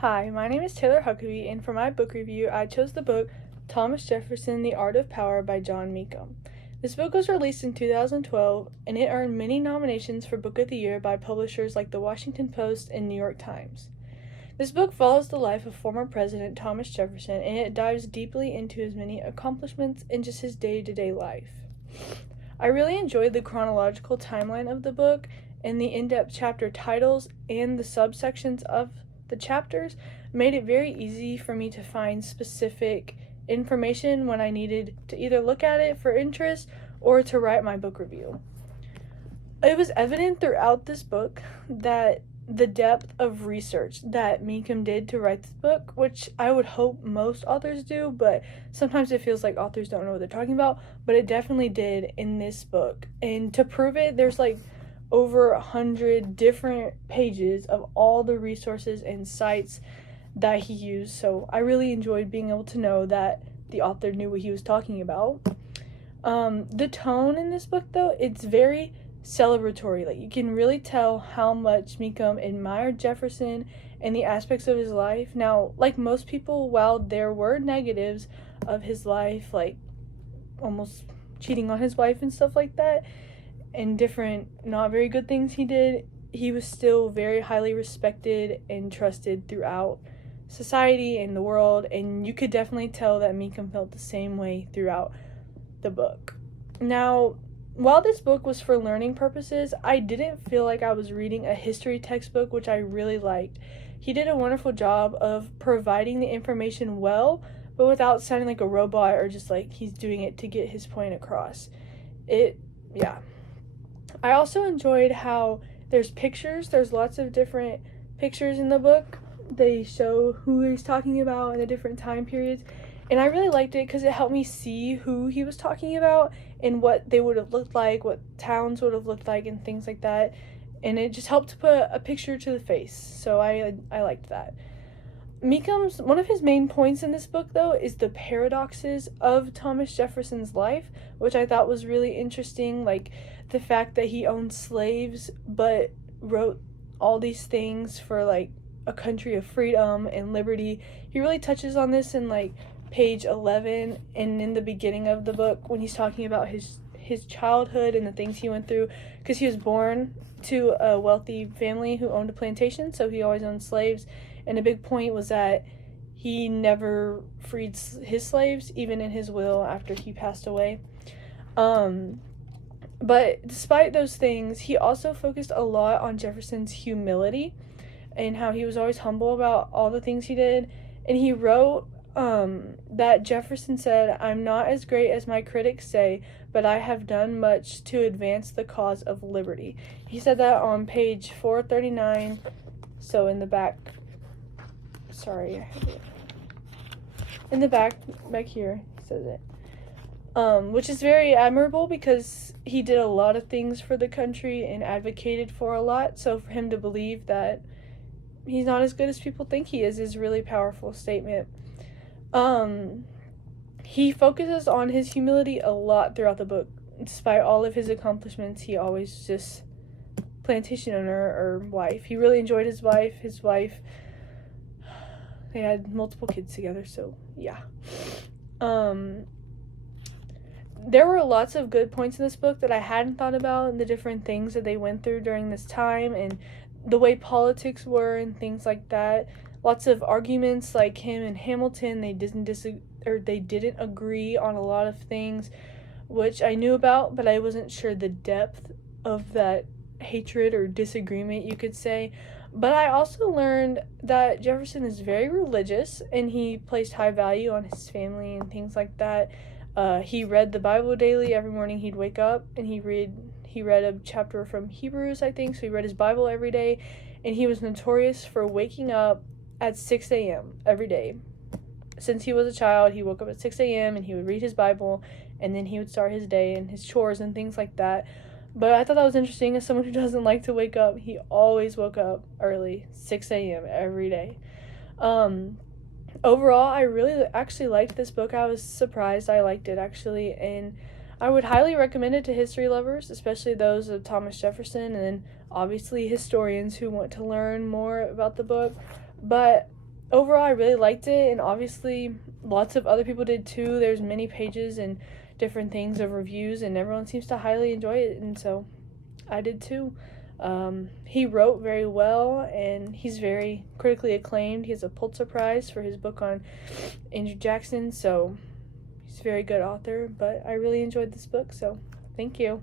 Hi, my name is Taylor Huckaby, and for my book review, I chose the book Thomas Jefferson, The Art of Power by John Meekum. This book was released in 2012, and it earned many nominations for Book of the Year by publishers like The Washington Post and New York Times. This book follows the life of former President Thomas Jefferson, and it dives deeply into his many accomplishments and just his day-to-day life. I really enjoyed the chronological timeline of the book, and the in-depth chapter titles and the subsections of the chapters made it very easy for me to find specific information when I needed to either look at it for interest or to write my book review. It was evident throughout this book that the depth of research that Meekum did to write this book, which I would hope most authors do, but sometimes it feels like authors don't know what they're talking about, but it definitely did in this book. And to prove it, there's over 100 different pages of all the resources and sites that he used. So I really enjoyed being able to know that the author knew what he was talking about. The tone in this book, though, it's very celebratory. You can really tell how much Meekum admired Jefferson and the aspects of his life. Now, like most people, while there were negatives of his life, like almost cheating on his wife and stuff like that, and different not very good things he did, he was still very highly respected and trusted throughout society and the world, and you could definitely tell that Meekum felt the same way throughout the book. Now, while this book was for learning purposes, I didn't feel like I was reading a history textbook, which I really liked. He did a wonderful job of providing the information well, but without sounding like a robot or just like he's doing it to get his point across. I also enjoyed how there's pictures. There's lots of different pictures in the book. They show who he's talking about in the different time periods. And I really liked it because it helped me see who he was talking about and what they would have looked like, what towns would have looked like, and things like that. And it just helped to put a picture to the face. So I liked that. Meekum's, one of his main points in this book, though, is the paradoxes of Thomas Jefferson's life, which I thought was really interesting. Like the fact that he owned slaves but wrote all these things for a country of freedom and liberty. He really touches on this in page 11 and in the beginning of the book when he's talking about his childhood and the things he went through, because he was born to a wealthy family who owned a plantation, so he always owned slaves. And a big point was that he never freed his slaves, even in his will after he passed away. But despite those things, he also focused a lot on Jefferson's humility and how he was always humble about all the things he did. And he wrote that Jefferson said, "I'm not as great as my critics say, but I have done much to advance the cause of liberty." He said that on page 439, so in the back. Sorry, I have it. In the back here, he says it. Which is very admirable because he did a lot of things for the country and advocated for a lot. So for him to believe that he's not as good as people think he is a really powerful statement. He focuses on his humility a lot throughout the book. Despite all of his accomplishments, he always just plantation owner or wife. He really enjoyed his wife. His wife, they had multiple kids together, so yeah. There were lots of good points in this book that I hadn't thought about, and the different things that they went through during this time and the way politics were and things like that. Lots of arguments, like him and Hamilton, they didn't agree on a lot of things, which I knew about, but I wasn't sure the depth of that hatred or disagreement, you could say. But I also learned that Jefferson is very religious, and he placed high value on his family and things like that. He read the Bible daily. Every morning he'd wake up and he read a chapter from Hebrews, I think, so he read his Bible every day, and he was notorious for waking up at 6 a.m. every day. Since he was a child, he woke up at 6 a.m. and he would read his Bible, and then he would start his day and his chores and things like that. But I thought that was interesting. As someone who doesn't like to wake up, he always woke up early, 6 a.m. every day. Overall, I really actually liked this book. I was surprised I liked it, actually, and I would highly recommend it to history lovers, especially those of Thomas Jefferson, and then obviously historians who want to learn more about the book. But overall, I really liked it, and obviously lots of other people did too. There's many pages and different things of reviews, and everyone seems to highly enjoy it, and so I did too. He wrote very well, and he's very critically acclaimed. He has a Pulitzer Prize for his book on Andrew Jackson, so he's a very good author, but I really enjoyed this book, so thank you.